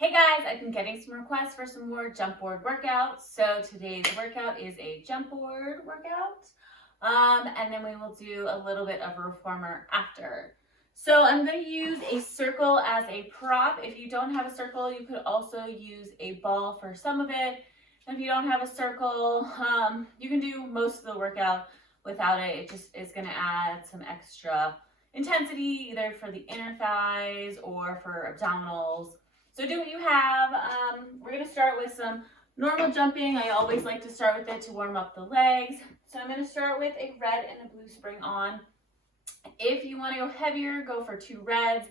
Hey guys, I've been getting some requests for some more jump board workouts. So today's workout is a jump board workout. And then we will do a little bit of a reformer after. So I'm going to use a circle as a prop. If you don't have a circle, you could also use a ball for some of it. And if you don't have a circle, you can do most of the workout without it. It just is going to add some extra intensity, either for the inner thighs or for abdominals. So do what you have. We're going to start with some normal jumping. I always like to start with it to warm up the legs. So I'm going to start with a red and a blue spring on. If you want to go heavier, go for 2 reds.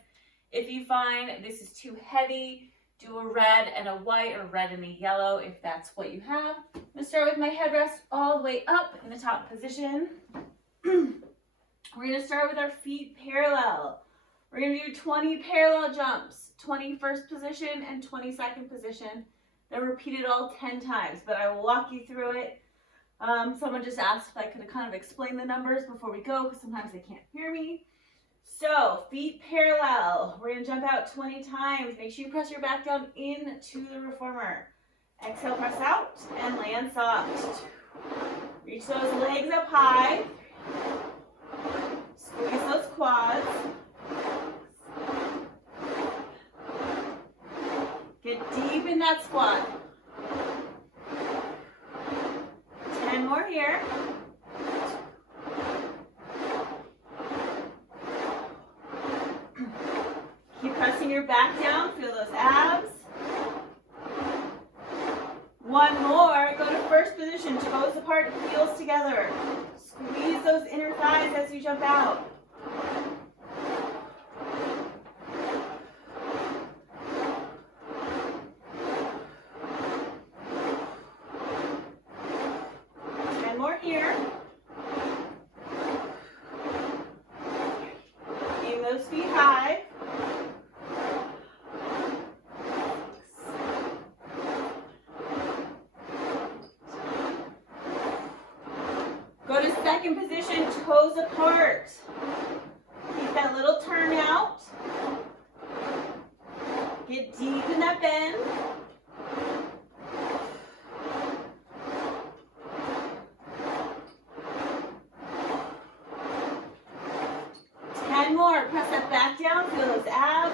If you find this is too heavy, do a red and a white or red and a yellow if that's what you have. I'm going to start with my headrest all the way up in the top position. We're going to start with our feet parallel. We're going to do 20 parallel jumps, 20 first position and 20 second position. Then repeat it all 10 times, but I will walk you through it. Someone just asked if I could kind of explain the numbers before we go, because sometimes they can't hear me. So, feet parallel. We're going to jump out 20 times. Make sure you press your back down into the reformer. Exhale, press out, and land soft. Reach those legs up high. Squeeze those quads. Get deep in that squat. 10 more here. Keep pressing your back down. Feel those abs. 1 more. Go to first position. Toes apart, heels together. Squeeze those inner thighs as you jump out. Go to second position, toes apart. Keep that little turn out. Get deep in that bend. More. Press that back down. Feel those abs.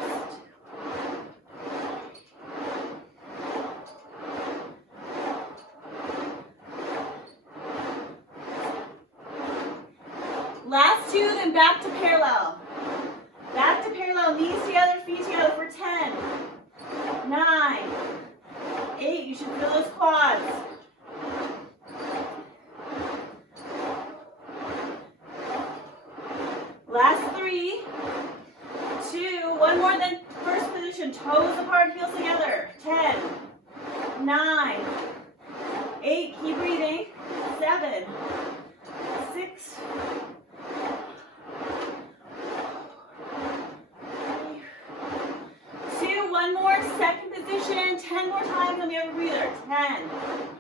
Last 2, then back to parallel. Back to parallel. Knees together, feet together for 10, 9, 8. You should feel those quads. Last 3, 2, 1 more, then first position, toes apart, heels together. 10, 9, 8, keep breathing. 7, 6, 2, 1 more, second position, 10 more times, let me have a breather. 10,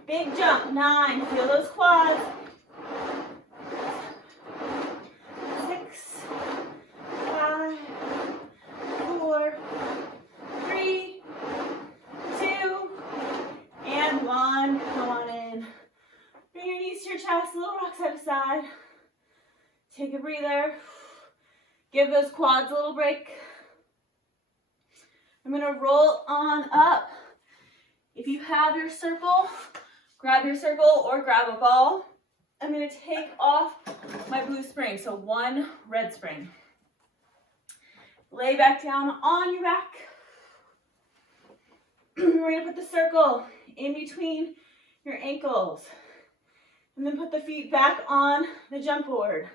big jump, 9, feel those quads. 1, come on in. Bring your knees to your chest, little rock side to side. Take a breather. Give those quads a little break. I'm going to roll on up. If you have your circle, grab your circle or grab a ball. I'm going to take off my blue spring, so 1 red spring. Lay back down on your back. We're going to put the circle in between your ankles. And then put the feet back on the jump board.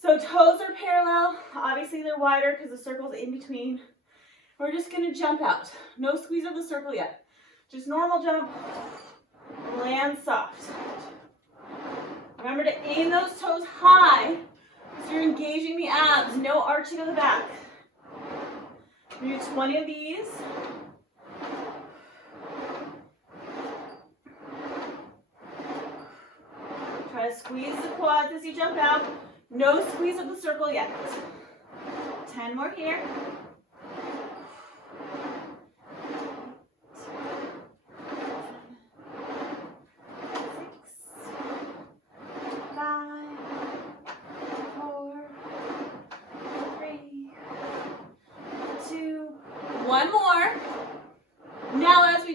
So toes are parallel. Obviously they're wider because the circle's in between. We're just going to jump out. No squeeze of the circle yet. Just normal jump. Land soft. Remember to aim those toes high so you're engaging the abs. No arching of the back. We do 20 of these. Try to squeeze the quads as you jump out. No squeeze of the circle yet. 10 more here.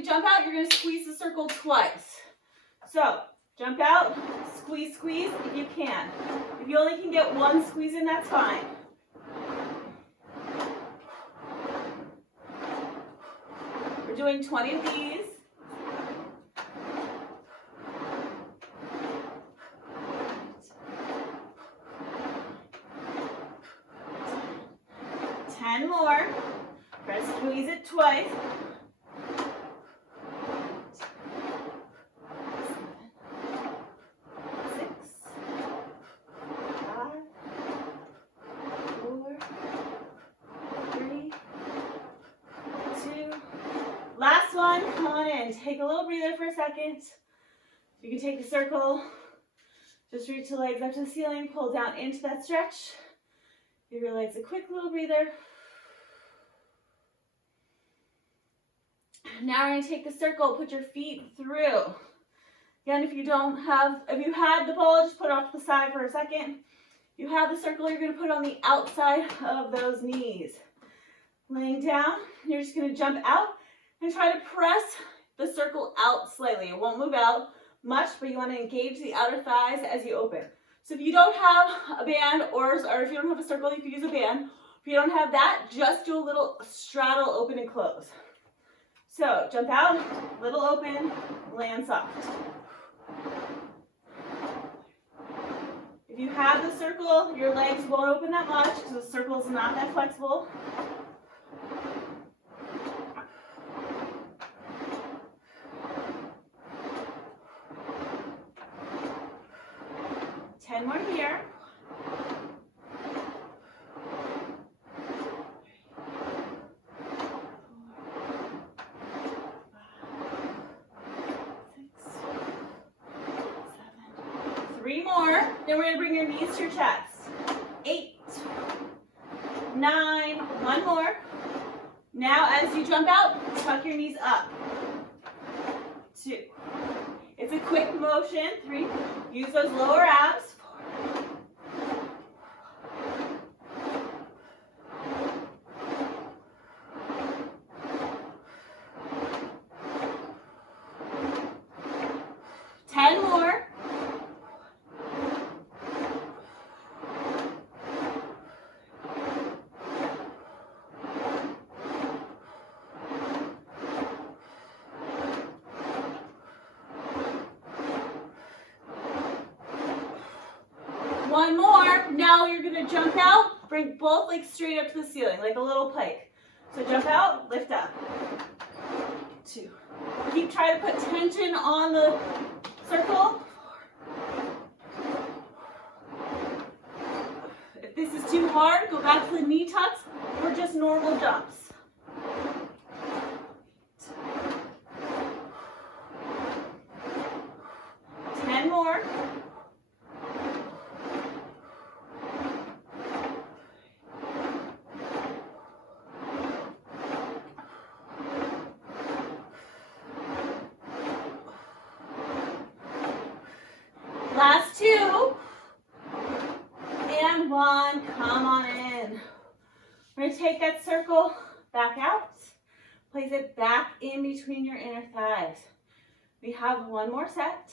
you jump out, you're going to squeeze the circle twice. So jump out, squeeze, squeeze if you can. If you only can get one squeeze in, that's fine. We're doing 20 of these. More. Try to squeeze it twice. 6, 5, 4, 3, 2. Last one. Come on in. Take a little breather for a second. You can take the circle. Just reach the legs up to the ceiling. Pull down into that stretch. Give your legs a quick little breather. Now we're going to take the circle, put your feet through. Again, if you had the ball, just put it off to the side for a second. If you have the circle, you're going to put it on the outside of those knees. Laying down, you're just going to jump out and try to press the circle out slightly. It won't move out much, but you want to engage the outer thighs as you open. So if you don't have a band or if you don't have a circle, you can use a band. If you don't have that, just do a little straddle, open and close. So jump out, little open, land soft. If you have the circle, your legs won't open that much because the circle is not that flexible. More here. 3 more. Then we're going to bring your knees to your chest. 8, 9, 1 more. Now as you jump out, tuck your knees up. 2. It's a quick motion. 3. Use those lower abs. 10 more. 1 more. Now you're going to jump out, bring both legs straight up to the ceiling like a little pike. So jump out, lift up. 2. Keep trying to put tension on the circle. 4. If this is too hard, go back to the knee tucks or just normal jumps. 10 more. 2 and 1. Come on in. We're going to take that circle back out, place it back in between your inner thighs. We have 1 more set.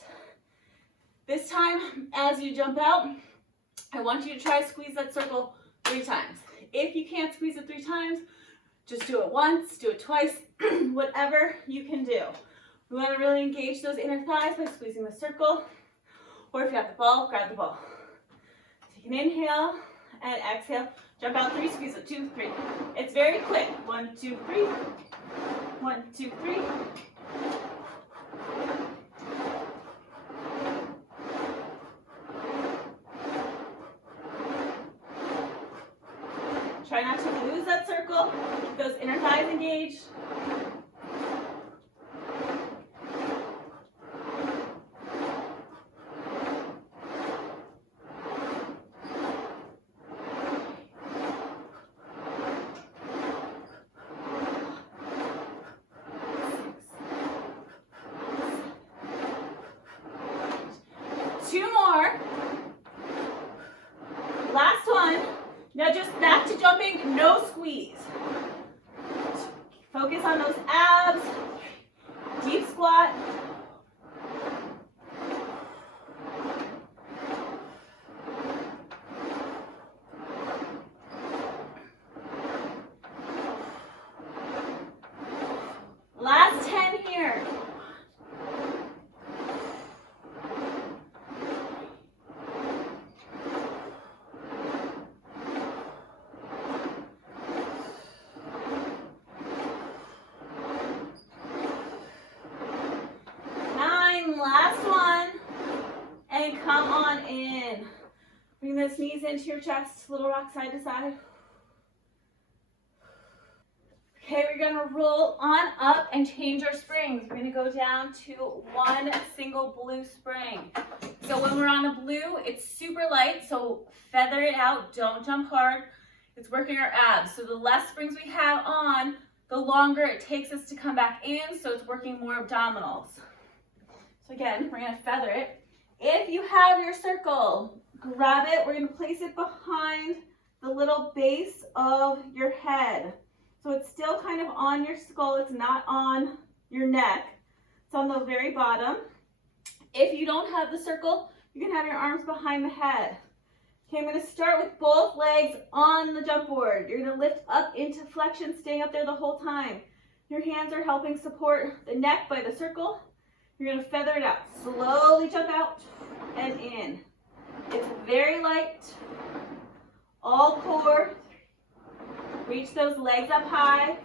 This time, as you jump out, I want you to try to squeeze that circle 3 times. If you can't squeeze it 3 times, just do it once, do it twice, whatever you can do. We want to really engage those inner thighs by squeezing the circle. Or if you have the ball, grab the ball. Take an inhale and exhale. Jump out 3, squeeze it 2, 3. It's very quick. 1, 2, 3. 1, 2, 3. Try not to lose that circle. Keep those inner thighs engaged. Now just back to jumping, no squeeze. Focus on those abs. Deep squat. Last 10 here. Last one, and come on in. Bring those knees into your chest, little rock side to side. Okay, we're gonna roll on up and change our springs. We're gonna go down to one single blue spring. So when we're on a blue, it's super light, so feather it out, don't jump hard. It's working our abs. So the less springs we have on, the longer it takes us to come back in, so it's working more abdominals. So again, we're gonna feather it. If you have your circle, grab it. We're gonna place it behind the little base of your head. So it's still kind of on your skull. It's not on your neck. It's on the very bottom. If you don't have the circle, you can have your arms behind the head. Okay, I'm gonna start with both legs on the jump board. You're gonna lift up into flexion, staying up there the whole time. Your hands are helping support the neck by the circle. You're gonna feather it out. Slowly jump out and in. It's very light. All core. Reach those legs up high.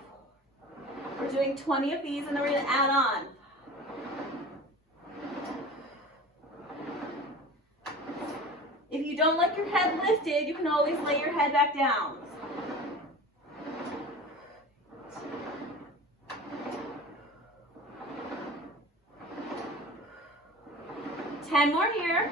We're doing 20 of these, and then we're gonna add on. If you don't like your head lifted, you can always lay your head back down. Ten more here.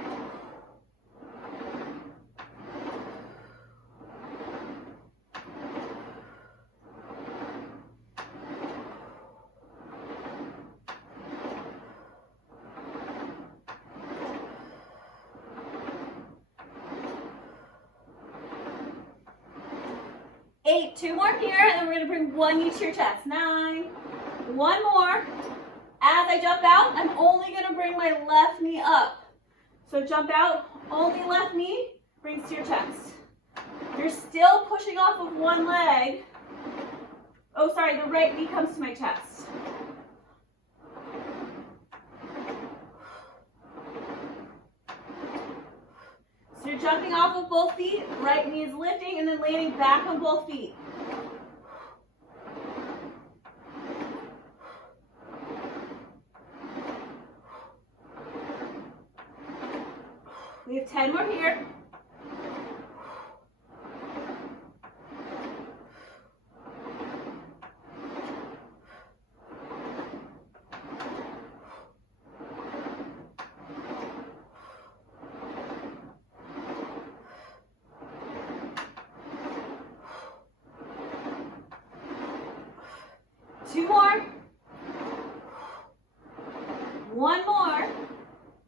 Eight, two more here, and then we're gonna bring one knee to your chest. 9, one more. As I jump out, I'm only gonna bring my left knee up. So jump out, only left knee brings to your chest. You're still pushing off of one leg. Oh, sorry, the right knee comes to my chest. So you're jumping off of both feet, right knee is lifting, and then landing back on both feet. We have 10 more here. Two more. One more.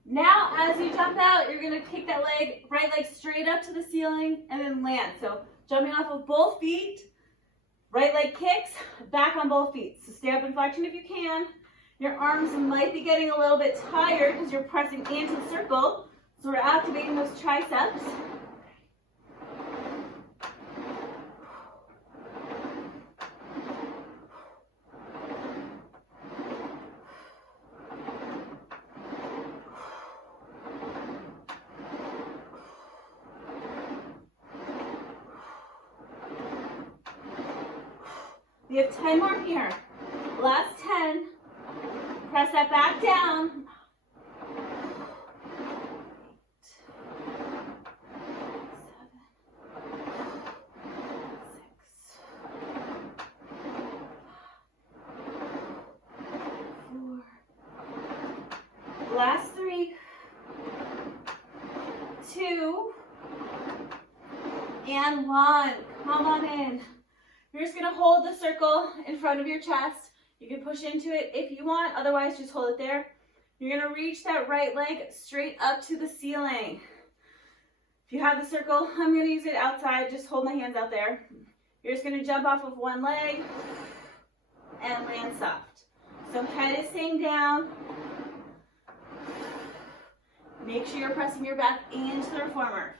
Now, as you jump out, you're gonna kick that leg, right leg straight up to the ceiling and then land. So jumping off of both feet, right leg kicks, back on both feet. So stay up in flexion if you can. Your arms might be getting a little bit tired because you're pressing into the circle. So we're activating those triceps. We have 10 more here. Last 10. Press that back down. 4. Last 3. 2. And 1. Come on in. You're just gonna hold the circle in front of your chest. You can push into it if you want, otherwise just hold it there. You're gonna reach that right leg straight up to the ceiling. If you have the circle, I'm gonna use it outside, just hold my hands out there. You're just gonna jump off of one leg and land soft. So head is staying down. Make sure you're pressing your back into the reformer.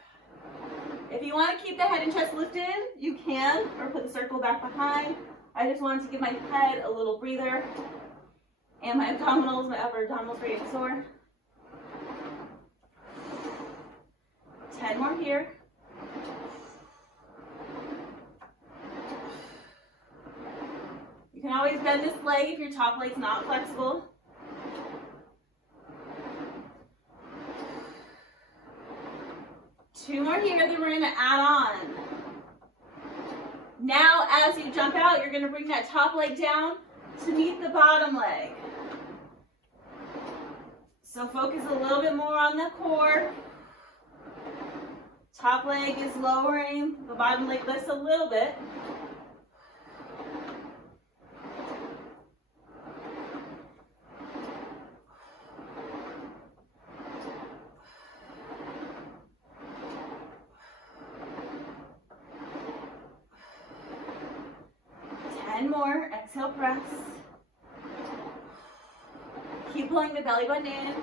If you want to keep the head and chest lifted, you can, or put the circle back behind. I just wanted to give my head a little breather. And my abdominals, my upper abdominals are getting sore. 10 more here. You can always bend this leg if your top leg's not flexible. Two more here, then we're gonna add on. Now, as you jump out, you're gonna bring that top leg down to meet the bottom leg. So focus a little bit more on the core. Top leg is lowering, the bottom leg lifts a little bit. More. Exhale, press. Keep pulling the belly button in.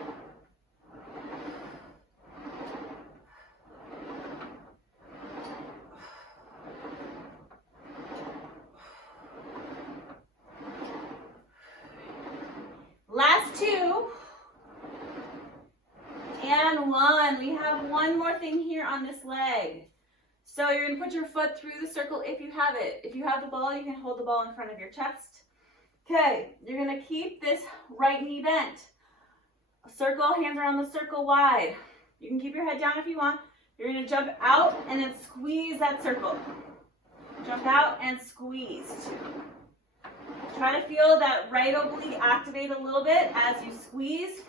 Last two. And one. We have one more thing here on this leg. So you're going to put your foot through the circle if you have it. If you have the ball, you can hold the ball in front of your chest. Okay, you're going to keep this right knee bent. Circle, hands around the circle wide. You can keep your head down if you want. You're going to jump out and then squeeze that circle. Jump out and squeeze. Try to feel that right oblique activate a little bit as you squeeze.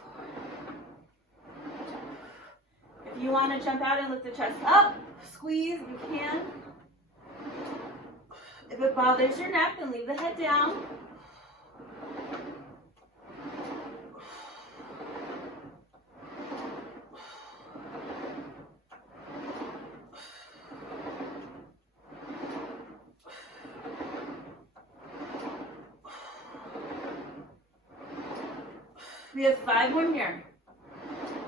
If you want to jump out and lift the chest up, squeeze if you can. If it bothers your neck, then leave the head down. We have 5 more here.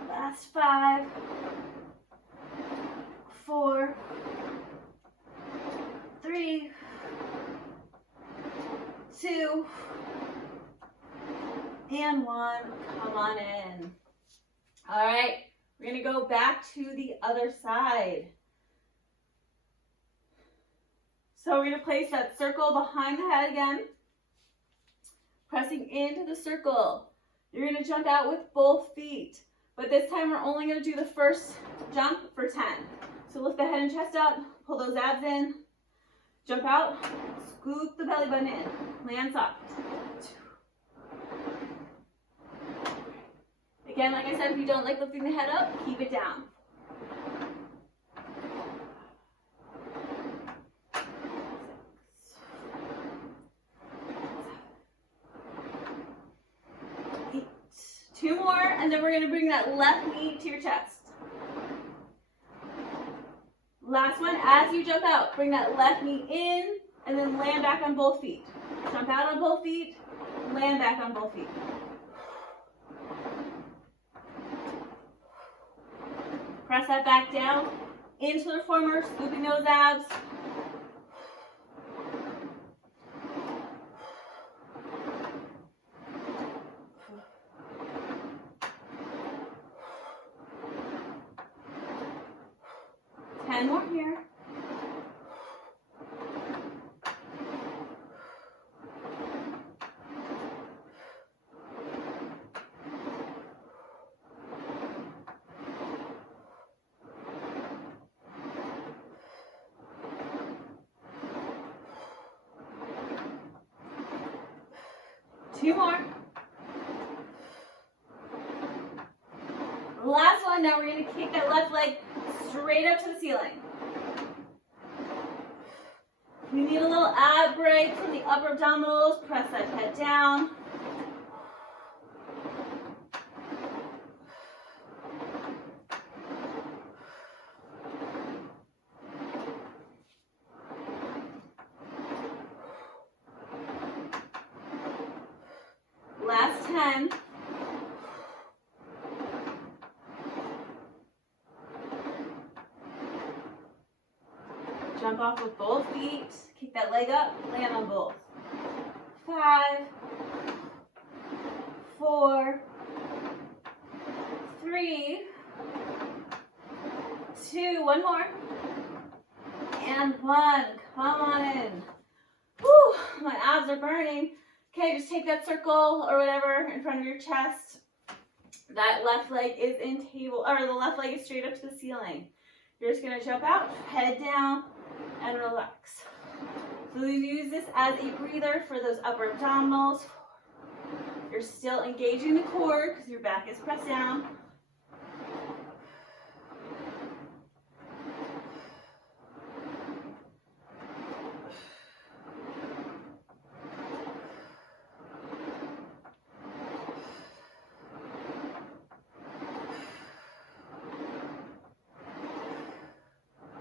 Last 5. 4, 3, 2, and 1. Come on in. All right, we're going to go back to the other side. So we're going to place that circle behind the head again, pressing into the circle. You're going to jump out with both feet, but this time we're only going to do the first jump for 10. So lift the head and chest up, pull those abs in, jump out, scoop the belly button in, land soft. Again, like I said, if you don't like lifting the head up, keep it down. 2 more, and then we're going to bring that left knee to your chest. Last one, as you jump out, bring that left knee in, and then land back on both feet. Jump out on both feet, land back on both feet. Press that back down, into the reformer, scooping those abs. And more here. Two more. Last one. Now we're going to kick that left leg straight up to the ceiling. We need a little ab break from the upper abdominals. Press that head down. 10. Jump off with both feet. Kick that leg up, land on both. 5, 4, 3, 2, one more, and 1. Come on in. Whew, my abs are burning. Okay, just take that circle or whatever in front of your chest. That left leg is in table, or the left leg is straight up to the ceiling. You're just gonna jump out, head down, and relax. So we use this as a breather for those upper abdominals. You're still engaging the core because your back is pressed down.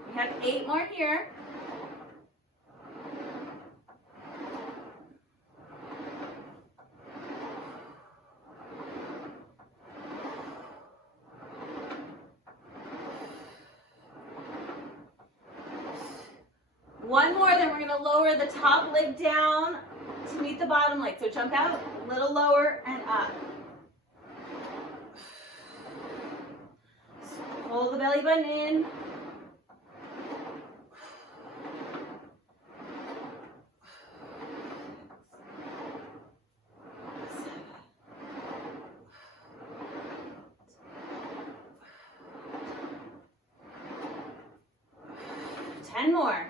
We have 8 more here. One more, then we're going to lower the top leg down to meet the bottom leg. So jump out, a little lower and up. Pull the belly button in. More.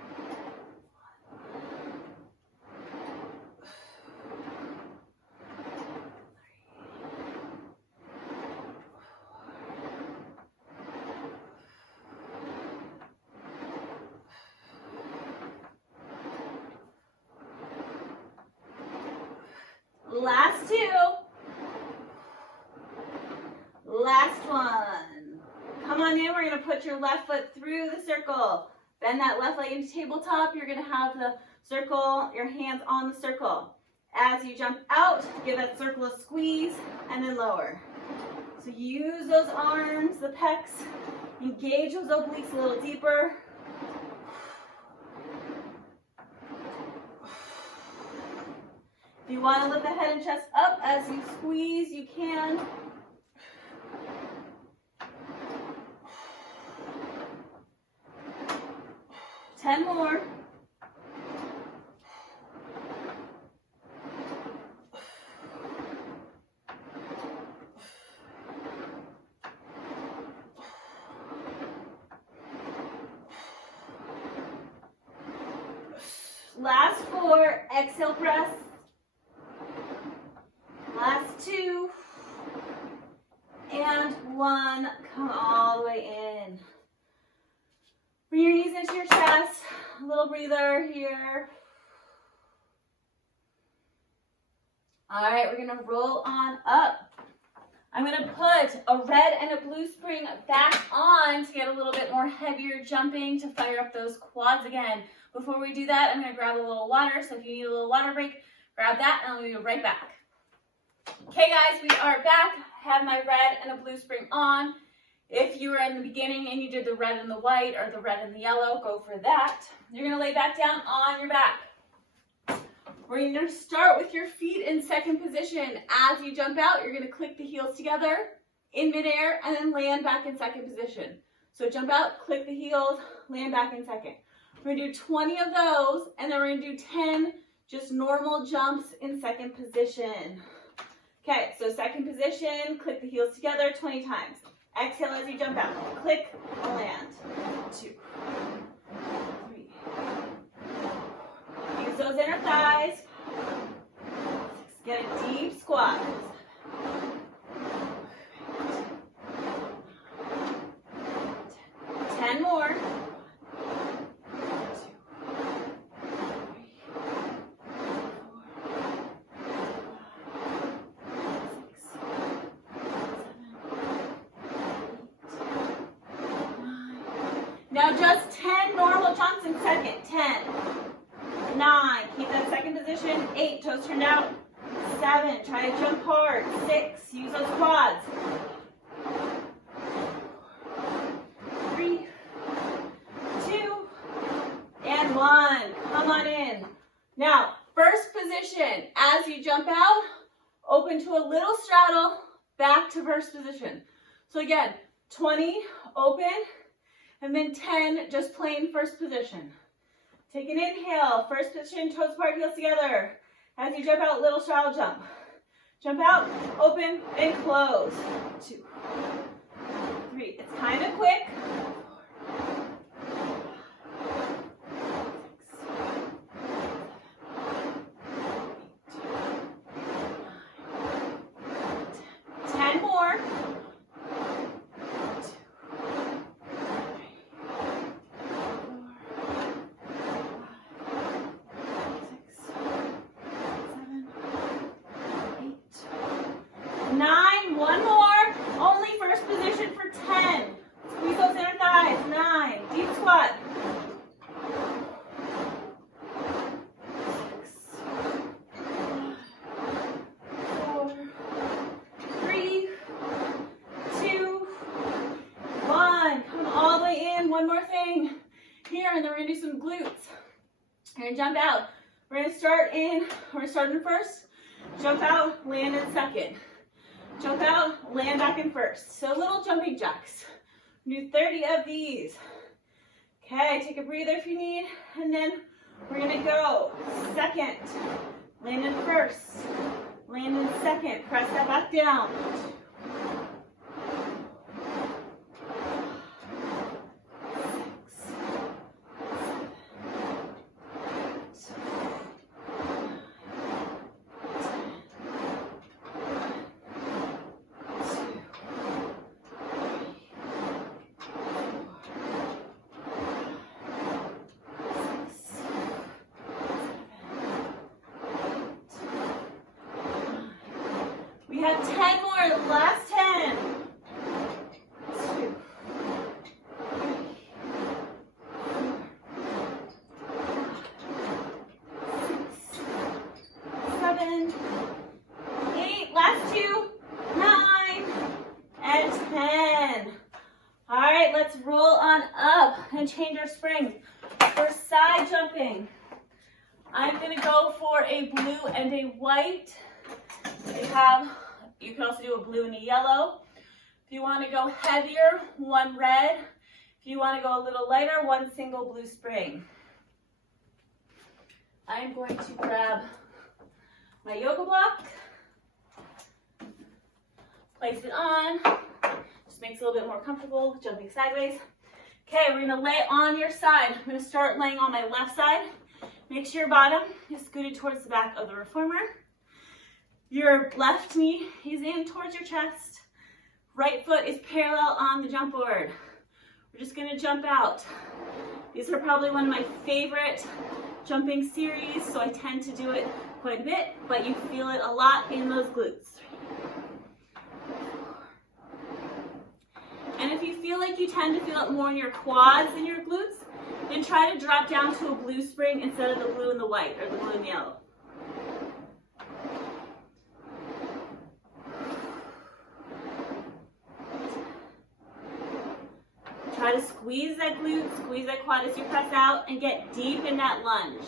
Last 2. Last one. Come on in. We're going to put your left foot through the circle. Bend that left leg into tabletop. You're going to have the circle, your hands on the circle. As you jump out, give that circle a squeeze and then lower. So use those arms, the pecs, engage those obliques a little deeper. If you want to lift the head and chest up as you squeeze, you can. Ten more. Last 4, exhale, press. Last 2. And 1, come all the way in. Bring your knees into your chest, a little breather here. All right, we're gonna roll on up. I'm gonna put a red and a blue spring back on to get a little bit more heavier jumping to fire up those quads again. Before we do that, I'm gonna grab a little water. So if you need a little water break, grab that and I'll be right back. Okay guys, we are back. I have my red and a blue spring on. If you were in the beginning and you did the red and the white or the red and the yellow, go for that. You're going to lay back down on your back. We're going to start with your feet in second position. As you jump out, you're going to click the heels together in midair and then land back in second position. So jump out, click the heels, land back in second. We're going to do 20 of those and then we're going to do 10 just normal jumps in second position. Okay, so second position, click the heels together 20 times. Exhale as you jump out. Click, land. 2, 3. Use those inner thighs. 6. Get a deep squat. 10 more. 8, toes turned out. 7, Try to jump hard. 6, use those quads. 3, 2, and 1. Come on in. Now, first position, as you jump out, open to a little straddle, back to first position. So again, 20, open, and then 10, just plain first position. Take an inhale, first position, toes apart, heels together. As you jump out, little straddle jump. Jump out, open, and close. 2, 3, it's kind of quick. 10 more. 9, one more, only first position for 10. Squeeze those inner thighs, 9, deep squat. 6, 4, 3, 2, 1. Come all the way in, one more thing. Here, and then we're gonna do some glutes. We're gonna jump out. We're gonna start in first, jump out, land in second. Jump out, land back in first. So little jumping jacks. Do 30 of these. Okay, take a breather if you need. And then we're gonna go second. Land in first. Land in second. Press that back down. 10 more, last 10. 2, 3, 7, 8, last 2, 9, and 10. All right, let's roll on up and change our springs. For side jumping, I'm gonna go for a blue and a white. You can also do a blue and a yellow. If you want to go heavier, 1 red. If you want to go a little lighter, 1 single blue spring. I'm going to grab my yoga block, place it on, just makes it a little bit more comfortable jumping sideways. Okay, we're gonna lay on your side. I'm gonna start laying on my left side. Make sure your bottom is scooted towards the back of the reformer. Your left knee is in towards your chest. Right foot is parallel on the jump board. We're just gonna jump out. These are probably one of my favorite jumping series, so I tend to do it quite a bit, but you feel it a lot in those glutes. And if you feel like you tend to feel it more in your quads than your glutes, then try to drop down to a blue spring instead of the blue and the white, or the blue and the yellow. Try to squeeze that glute, squeeze that quad as you press out, and get deep in that lunge.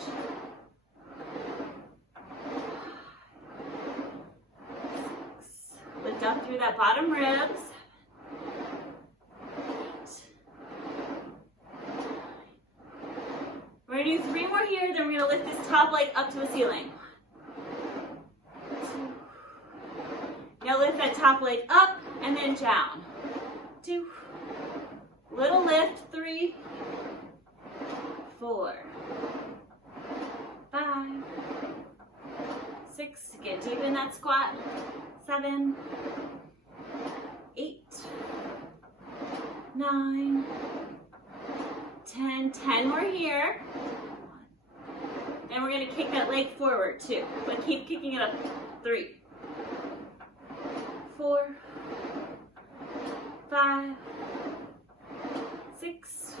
6. Lift up through that bottom ribs. 8. We're gonna do 3 more here, then we're gonna lift this top leg up to the ceiling. 2. Now lift that top leg up and then down. 2. Little lift, 3, 4, 5, 6, get deep in that squat, 7, 8, 9, 10, 10 more here. And we're gonna kick that leg forward too, but keep kicking it up. 3, 4, 5, 6,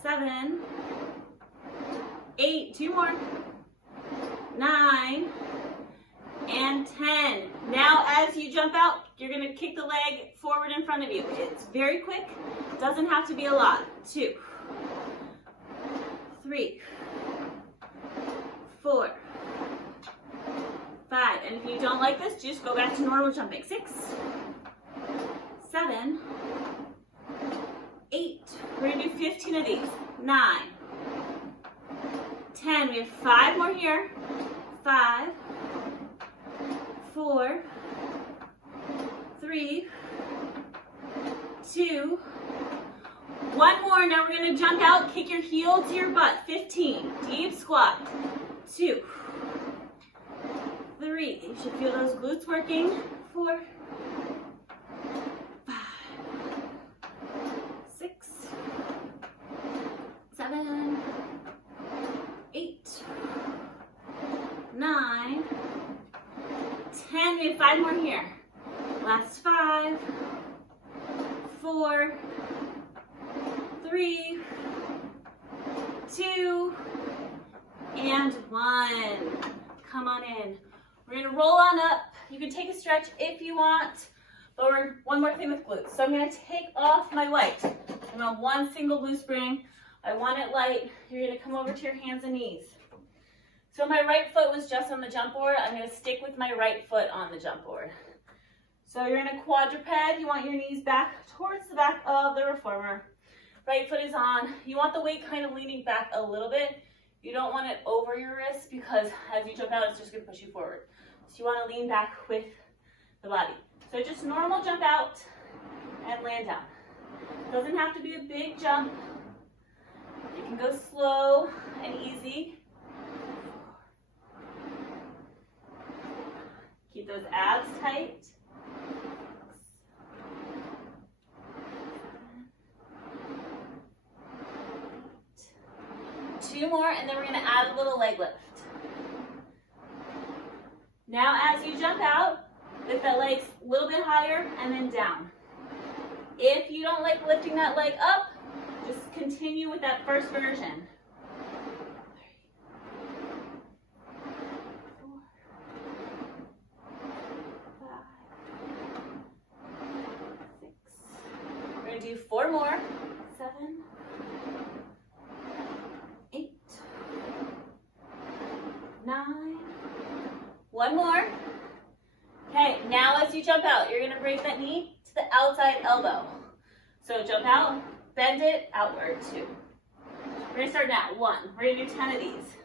7, 8, 2 more, 9, as you jump out, you're gonna kick the leg forward in front of you. It's very quick, doesn't have to be a lot. 2, 3, 4, 5. And if you don't like this, just go back to normal jumping. 6, 7, 8. We're gonna do 15 of these. 9, 10. We have 5 more here. 5, 4, 3, 2, 1 more. Now we're gonna jump out, kick your heel to your butt. 15, deep squat. 2, 3, you should feel those glutes working. 4, 5, 6, 7, 8, 9, 10. We have 5 more here. Last 5, 4, 3, 2, and 1. Come on in. We're gonna roll on up. You can take a stretch if you want, but one more thing with glutes. So I'm gonna take off my white. I'm on one single glute spring. I want it light. You're gonna come over to your hands and knees. So my right foot was just on the jump board. I'm gonna stick with my right foot on the jump board. So you're in a quadruped. You want your knees back towards the back of the reformer. Right foot is on. You want the weight kind of leaning back a little bit. You don't want it over your wrist because as you jump out, it's just gonna push you forward. So you wanna lean back with the body. So just normal jump out and land down. Doesn't have to be a big jump. You can go slow and easy. Keep those abs tight. 2 more, and then we're gonna add a little leg lift. Now as you jump out, lift that leg a little bit higher and then down. If you don't like lifting that leg up, just continue with that first version. 3, 4, 5, 6. We're gonna do 4 more. 7, 8, 9. 1 more. Okay, now as you jump out, you're gonna bring that knee to the outside elbow. So jump out, bend it outward. 2. We're gonna start now. 1. We're gonna do 10 of these.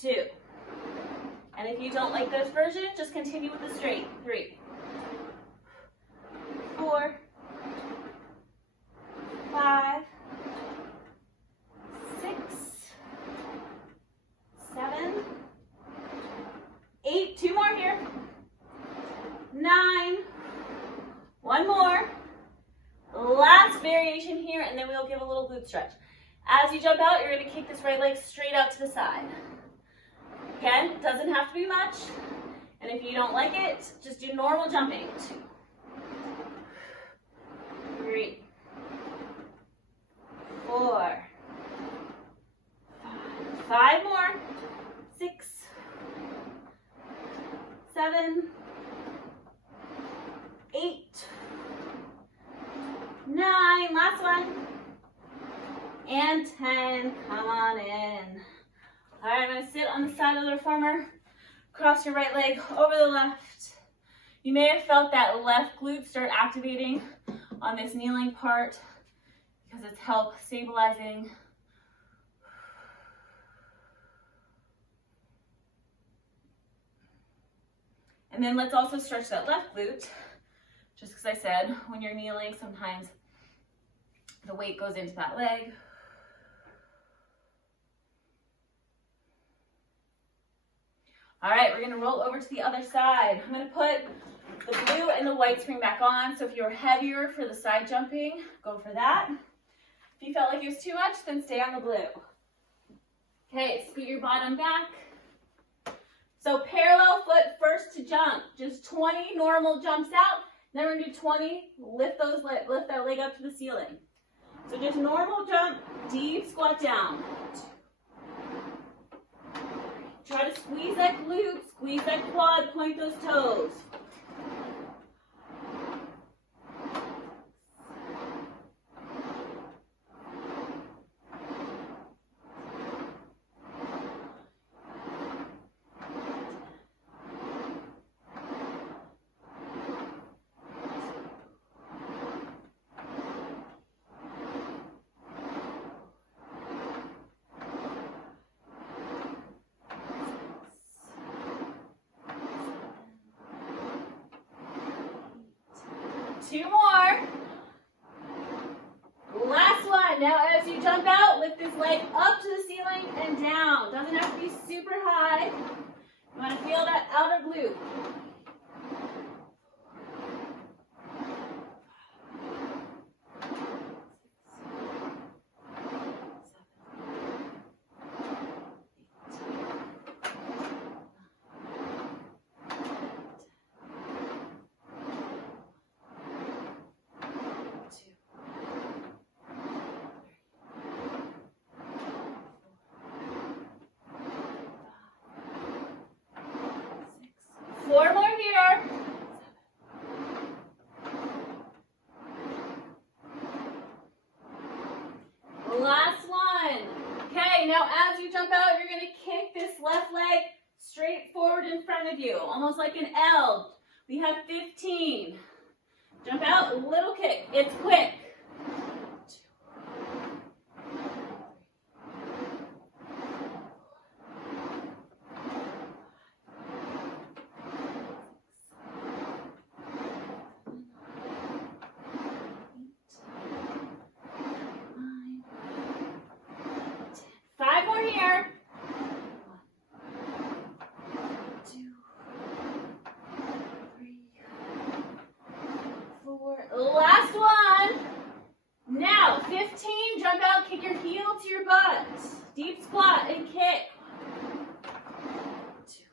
2. And if you don't like this version, just continue with the straight. 3, 4, 5, 6, 7, 8. 2 more here. 9. 1 more. Last variation here, and then we'll give a little glute stretch. As you jump out, you're going to kick this right leg straight out to the side. Again, doesn't have to be much. And if you don't like it, just do normal jumping. 2, 3, 4, 5 more. 6, 7, 8, 9. Last one. And 10. Come on in. All right, I'm going to sit on the side of the reformer. Cross your right leg over the left. You may have felt that left glute start activating on this kneeling part because it's help stabilizing. And then let's also stretch that left glute. Just because I said when you're kneeling, sometimes the weight goes into that leg. All right, we're gonna roll over to the other side. I'm gonna put the blue and the white spring back on. So if you're heavier for the side jumping, go for that. If you felt like it was too much, then stay on the blue. Okay, scoot your bottom back. So parallel foot first to jump. Just 20 normal jumps out. Then we're gonna do 20, lift that leg up to the ceiling. So just normal jump, deep squat down. Try to squeeze that glute, squeeze that quad, point those toes. 2 more. Last one. Now as you jump out, lift this leg up to the ceiling and down. Doesn't have to be super high. You want to feel that outer glute. 4 more here. Last one. Okay, now as you jump out, you're going to kick this left leg straight forward in front of you, almost like an L. We have 15. Jump out, little kick. It's quick. 5 more here. 1, 2, 3, 4. Last one. Now, 15. Jump out, kick your heel to your butt. Deep squat and kick. 2,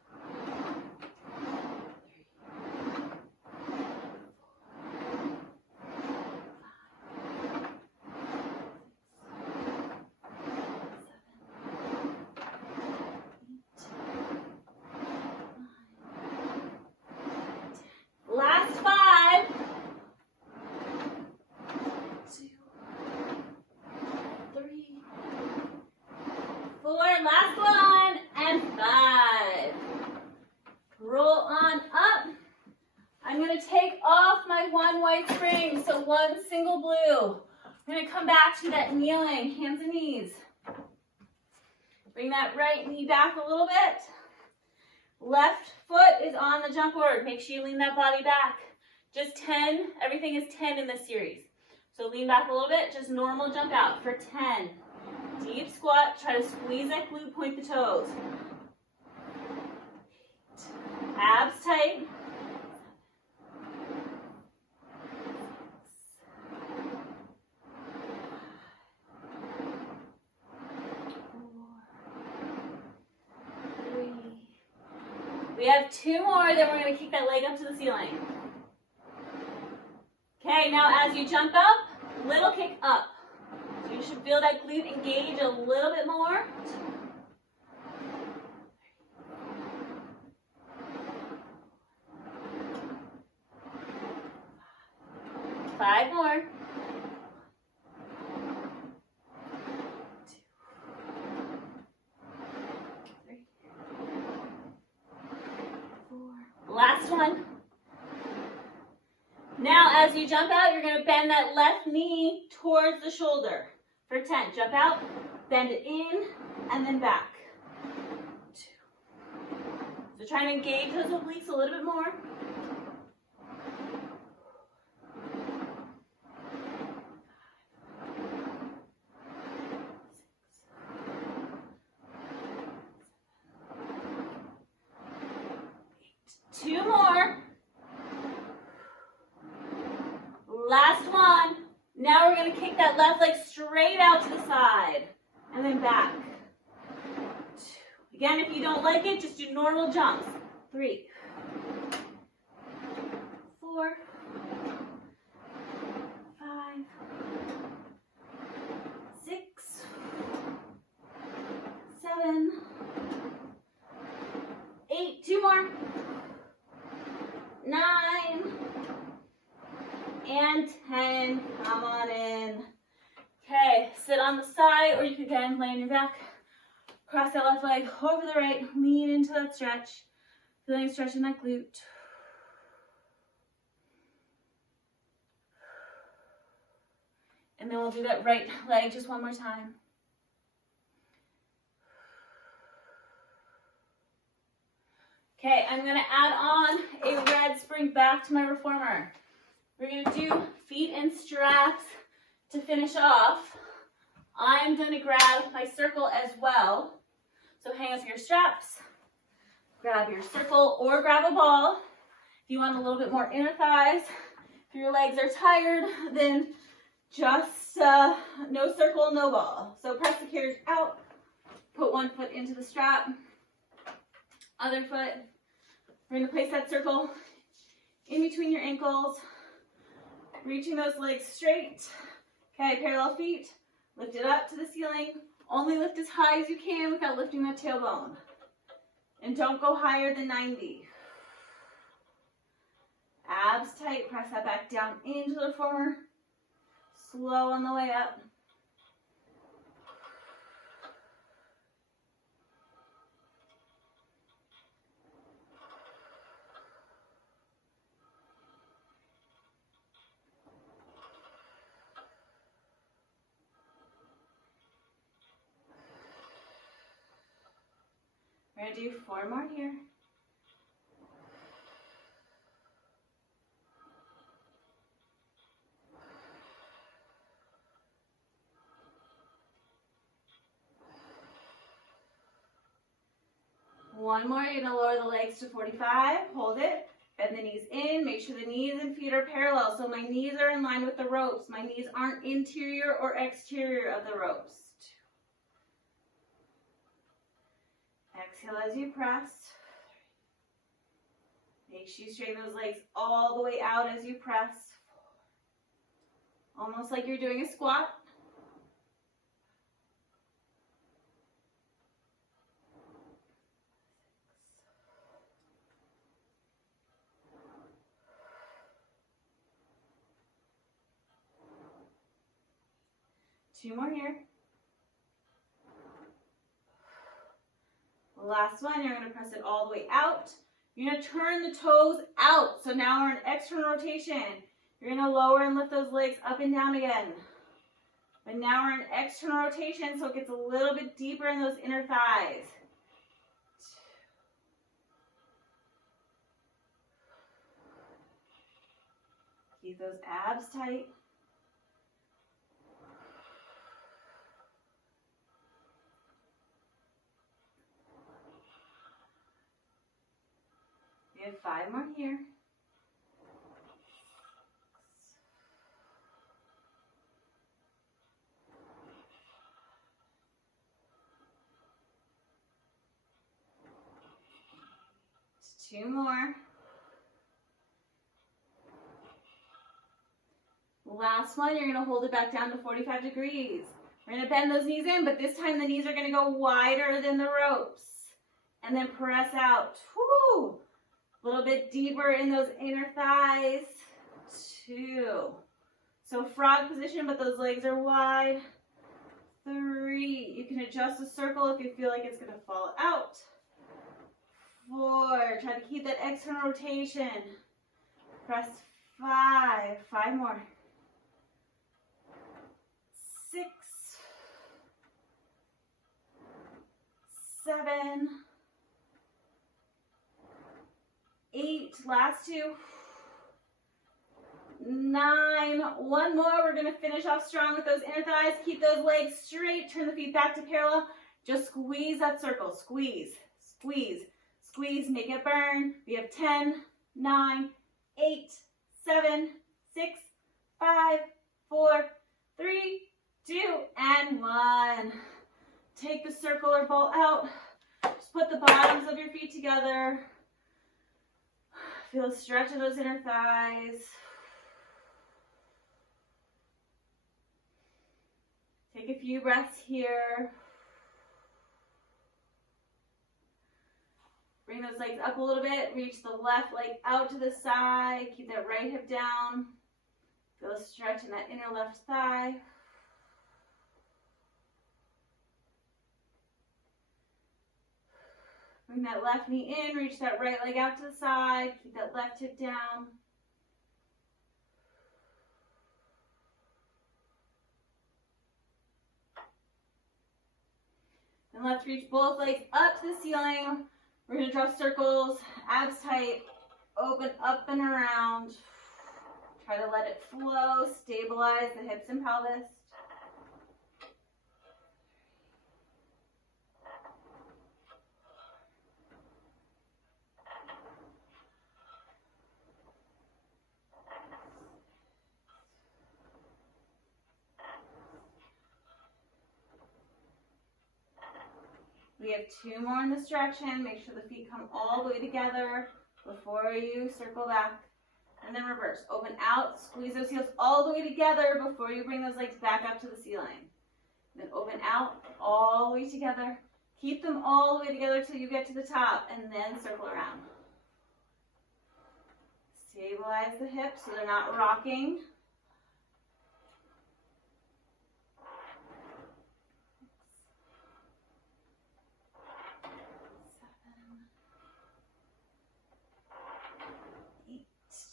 4, last one, and 5. Roll on up. I'm going to take off my one white spring, so one single blue. I'm going to come back to that kneeling, hands and knees. Bring that right knee back a little bit. Left foot is on the jump board. Make sure you lean that body back. Just 10, everything is 10 in this series. So lean back a little bit, just normal jump out for 10. Deep squat, try to squeeze that glute, point the toes. 8. Abs tight. 4, 3. We have 2 more, then we're going to kick that leg up to the ceiling. Okay, now as you jump up, little kick up. So you should feel that glute engage a little bit more. 5 more. 2, 3, 4. Last one. Now, as you jump out, you're going to bend that left knee towards the shoulder. For 10, jump out, bend it in, and then back. 2. So try and engage those obliques a little bit more. 2 more. Last one. Now we're going to kick that left leg straight out to the side and then back. 2. Again, if you don't like it, just do normal jumps. 3, 4, 5, 6, 7, 8. 2 more. 9. And 10, come on in. Okay, sit on the side, or you can again lay on your back. Cross that left leg over the right, lean into that stretch. Feeling a stretch in that glute. And then we'll do that right leg just one more time. Okay, I'm gonna add on a red spring back to my reformer. We're going to do feet and straps to finish off. I'm going to grab my circle as well. So hang up your straps, grab your circle or grab a ball. If you want a little bit more inner thighs, if your legs are tired, then just no circle, no ball. So press the carriage out, put one foot into the strap, other foot. We're going to place that circle in between your ankles, reaching those legs straight. Okay, parallel feet, lift it up to the ceiling. Only lift as high as you can without lifting the tailbone. And don't go higher than 90. Abs tight, press that back down into the reformer. Slow on the way up. We're going to do 4 more here. One more, you're going to lower the legs to 45, hold it, bend the knees in, make sure the knees and feet are parallel, so my knees are in line with the ropes. My knees aren't interior or exterior of the ropes. Exhale as you press. Make sure you straighten those legs all the way out as you press. Almost like you're doing a squat. Two more here. Last one, you're going to press it all the way out. You're going to turn the toes out. So now we're in external rotation. You're going to lower and lift those legs up and down again. But now we're in external rotation, so it gets a little bit deeper in those inner thighs. Keep those abs tight. We have 5 more here. Two more. Last one, you're going to hold it back down to 45 degrees. We're going to bend those knees in, but this time the knees are going to go wider than the ropes. And then press out. Woo! A little bit deeper in those inner thighs. 2. So frog position, but those legs are wide. 3. You can adjust the circle if you feel like it's going to fall out. 4. Try to keep that external rotation. Press 5. 5 more. 6. 7. 8. Last 2. 9. One more. We're going to finish off strong with those inner thighs. Keep those legs straight. Turn the feet back to parallel. Just squeeze that circle. Squeeze. Squeeze. Squeeze. Make it burn. We have 10, 9, 8, 7, 6, 5, 4, 3, 2, and 1. Take the circle or ball out. Just put the bottoms of your feet together. Feel a stretch of those inner thighs. Take a few breaths here. Bring those legs up a little bit. Reach the left leg out to the side. Keep that right hip down. Feel a stretch in that inner left thigh. Bring that left knee in. Reach that right leg out to the side. Keep that left hip down. And let's reach both legs up to the ceiling. We're going to draw circles, abs tight, open up and around. Try to let it flow, stabilize the hips and pelvis. We have 2 more in this direction. Make sure the feet come all the way together before you circle back. And then reverse. Open out, squeeze those heels all the way together before you bring those legs back up to the ceiling. Then open out, all the way together. Keep them all the way together till you get to the top, and then circle around. Stabilize the hips so they're not rocking.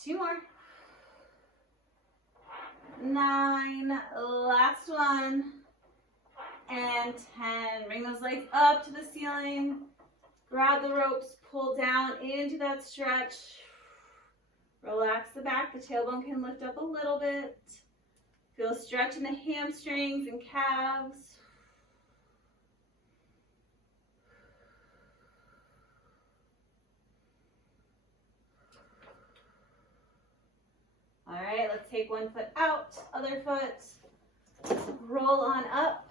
Two more. 9, last one, and 10. Bring those legs up to the ceiling. Grab the ropes, pull down into that stretch. Relax the back. The tailbone can lift up a little bit. Feel a stretch in the hamstrings and calves. All right, let's take one foot out, other foot, roll on up.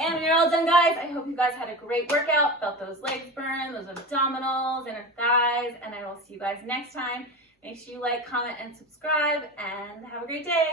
And we're all done, guys. I hope you guys had a great workout, felt those legs burn, those abdominals, inner thighs, and I will see you guys next time. Make sure you like, comment, and subscribe, and have a great day.